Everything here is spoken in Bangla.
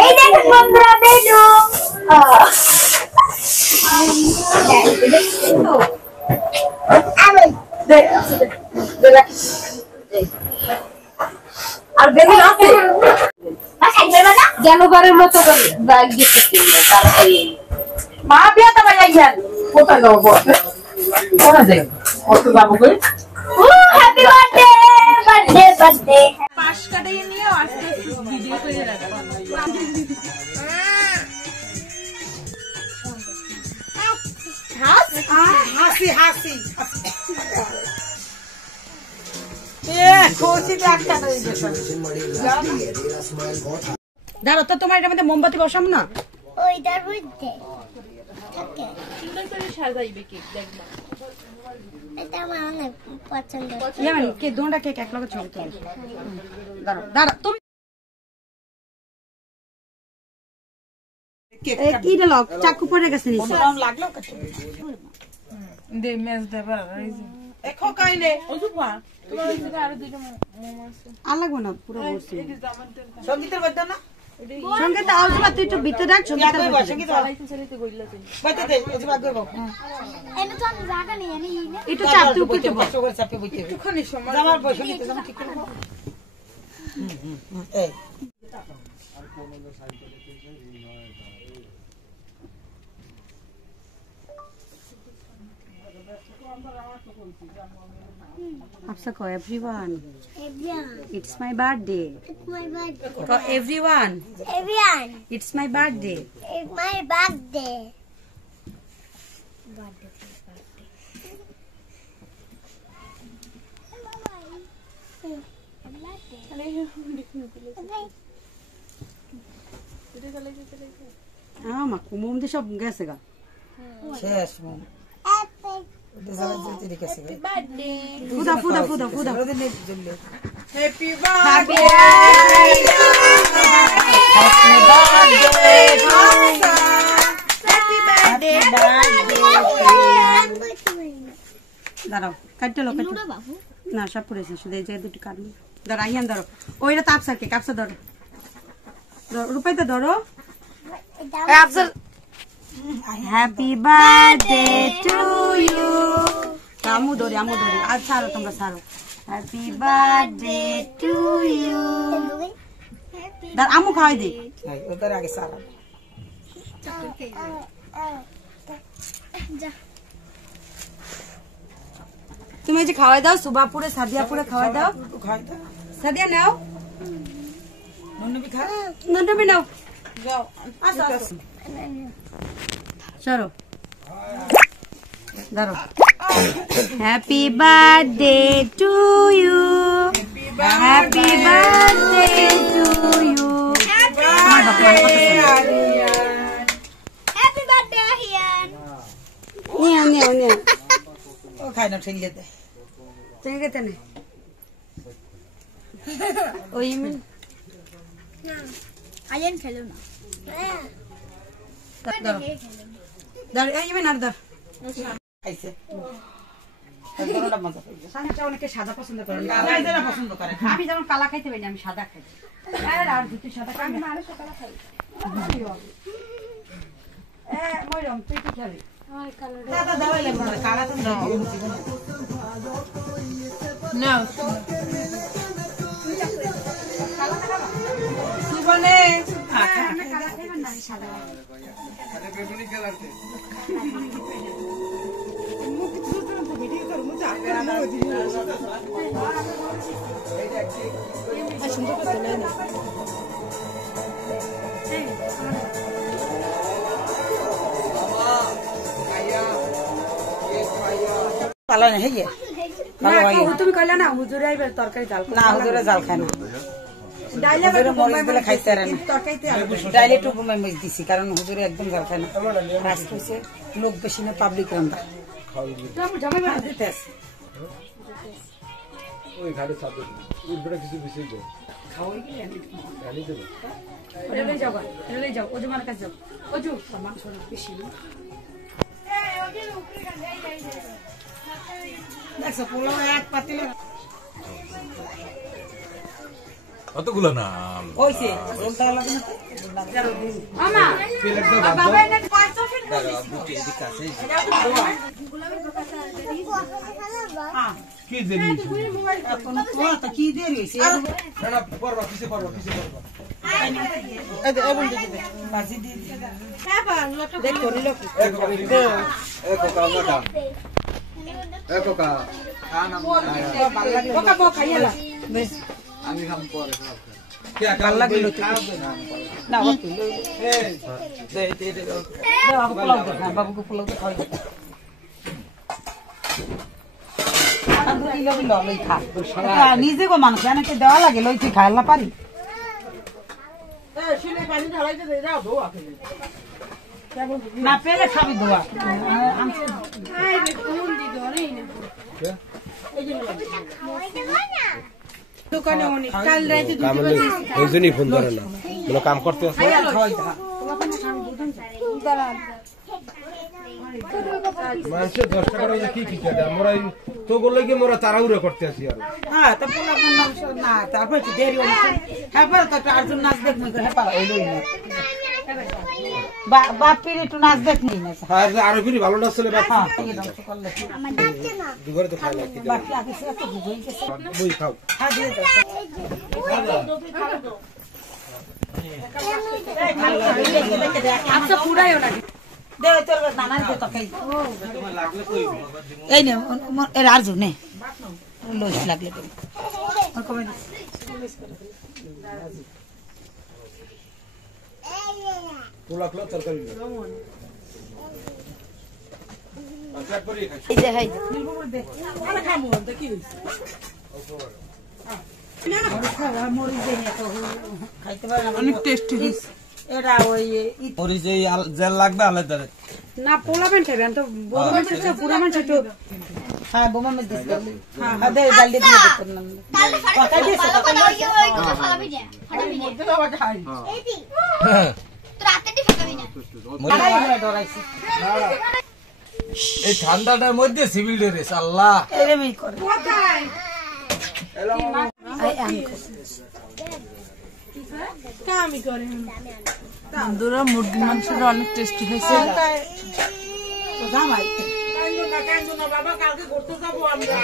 এই দেখুন বন্ধুরা বেডরুম আর বেগুন আছে জানুবারের মতো ব্যাগ দিতে তাড়াতাড়ি মা বিয়া তো যাইছেন কোথায় যাবো কোথায় যাই কত যাবো কই হ্যাপি বার্থডে বার্থডে বার্থডে পাশ কাটাই নিয়ে আজকে ভিডিও করে রাখো হাসি হাসি দাঁড়ো তো তোমার এটার মধ্যে মোমবাতি বসাম না ওইটার মধ্যে থাকে সুন্দর করে সাজাইবে কেক দেখবা এটা আমার অনেক পছন্দ ইয়ামান কে দুটা কেক এক লগে ছবি তুলে দাঁড়ো দাঁড়ো তুমি কি রে লক চাকু পড়ে গেছে নিচে লাগলো কাছে দে ম্যাচ দেবা দেখো কাইলে ওজুপা তোমার ওই জায়গা আর দুটো মোম আছে আর লাগবে না পুরো বসে সঙ্গীতের বাদ্য না সঙ্গীত আওজবা তুই একটু ভিতরে রাখ সঙ্গীতের সঙ্গীত চালাইতে চালাইতে গইলা তুই বাইতে দে ওজুপা করব এনে তো আমি জায়গা নেই আমি একটু চাপ তুই উপরে কষ্ট করে চাপে বইতে একটুখানি সময় আমার সঙ্গীত জামা ঠিক করব এই Apsa ko everyone. everyone It's my birthday. it's my birthday For everyone. everyone It's my birthday. it's my birthday Ah, makumum di sab gese ga. শেষ মন happy এটা জানা যেতে রেখেছে birthday Fuda fuda fuda fuda. ওদের নেট জ্বললে হ্যাপি বার্থডে হ্যাপি বার্থডে দাঁড়াও কাটতে লো কাটতে না সব পড়েছে শুধু এই জায়গায় দুটো কাটলো দাঁড়া আইয়ান ধরো ওইটা তো আপসার কে কাপসা ধরো রূপাইতে ধরো হ্যাপি বার্থডে টু ইউ আমু ধরি আজ ছাড়ো তোমরা ছাড়ো হ্যাপি বার্থডে টু ইউ দাঁড়া আমু খাওয়াই দে ওদের আগে সারা তুমি এই যে খাওয়াই দাও সুবাপুরে সাদিয়াপুরে খাওয়াই দাও খাই দাও সাদিয়া নাও নন্নবি খা নন্টবি নাও যাও আসো চলো দাঁড়ো happy birthday to you happy birthday to you happy birthday Ahian নিও ও খাই না ঠেলিয়ে দে তুমি কেতে নে ওই মিন Ahian খেলো না দাঁড়ো দাঁড়ো এই মিন আর দাঁড় খাইছে তোরটা মজা পাইছে সামনে অনেকে সাদা পছন্দ করে কালা যারা পছন্দ করে আমি যেমন কালা খাইতে পারি না আমি সাদা খাই আর দুটো সাদা খাই না আরো কালা খাই মইরম তুই কি খাবি দাদা দাওয়াই লাগবে না কালা তো দাও না জীবনে কালা খাইবেন না সাদা আরে বেগুনি কালারতে ভালো না হেগে ভালো হয় তুমি কইলা না হুজুরে আইবার তরকারি জাল না হুজুরে জাল খায় না ডাইলে হুজুরে মরিচ দিলে খাইতে পারে না তরকারিতে ডাইলে একটু বোমাই মরিচ দিছি কারণ হুজুরে একদম জাল খায় না রাস কইছে লোক বেশি না পাবলিক রান্দা তুমি জমে বাড়ি দিতে ওই ঘাড়ে ছাদে উঠবে কিছু বেশি গো খাওয়াই কি জানি দেব রেলে যাও ওজু মার কাছে যাও ওজু মাংস না বেশি ওদের উপরে গান দেখছো পোলাও এক পাতিলে কতগুলো না হইছে রোলটা লাগে না মামা বাবা এনে কয়টা ফিট বুটি এদিকে আছে কি দেরি কোন তো কি দেরি হইছে না না পড়বা কিসে পড়বা এই বন্ধু দিবে বাজি দি দেখো নিলো কি এক কামটা এক কা খানা বোকা বোকা খাইলা বেশ আমি খাম পরে কে ভাল লাগলো না ওকে এই দে বাবুকে পোলাও খাওয়াই নিজে গো মানুষ অনেকে দেওয়া লাগে লইতে খাইলা পারি না পেলে খাবি ধোয়া দোকানে অনেক কাল রাতে এই জন্যই ফোন ধরে না মানে কাম করতে আছে মানুষের 10 টাকা কি কি কাটে আমরা তো বললে কি মোরা তাড়াহুড়ো করতে আছি আর হ্যাঁ তো পোলা মানুষ না তারপর কি দেরি হলো হ্যাঁ পরে তো আর্জুন নাচ দেখ মই করে পারা হইলোই না বাপের একটু নাচ দেখ নি না হ্যাঁ আরো ফিরি ভালো নাচ চলে বাপ হ্যাঁ এই ধ্বংস করলে আমার যাচ্ছে না দুঘরে তো খাই লাগি বাকি আগে সে তো বুঝই গেছে বই খাও হ্যাঁ দিয়ে দাও আচ্ছা পুরাইও না দে তোর নানান দে তো খাই এই নে এর আর্জুন নে লইস লাগলে তো কমে পোলা পোলা তরকারি আচ্ছা করি খাই এই যে হাই আরে খামু দেখি অনেক টেস্টি এটা ওই মরিচ এই জেল লাগবে আলাদা না পোলাবেন খাবেন তো বড় মানুষ পুরা মানুষ তো হ্যাঁ বোমা মে দিস হ্যাঁ দে জলদি দিয়ে দিতে না তাহলে কথা দিছ কথা ওই কথা ফালাবি না ফালাবি না এই দি তো রাতেটি ফালাবি না আড়াই মিনিট ধরাইছি এই ঠান্ডাটার মধ্যে সিভিল রেস আল্লাহ এরমই করে বন্ধুরা মুরগি মাংসটা অনেক টেস্টি হয়েছে জামাই বাবা কালকে ঘুরতে যাবো আমরা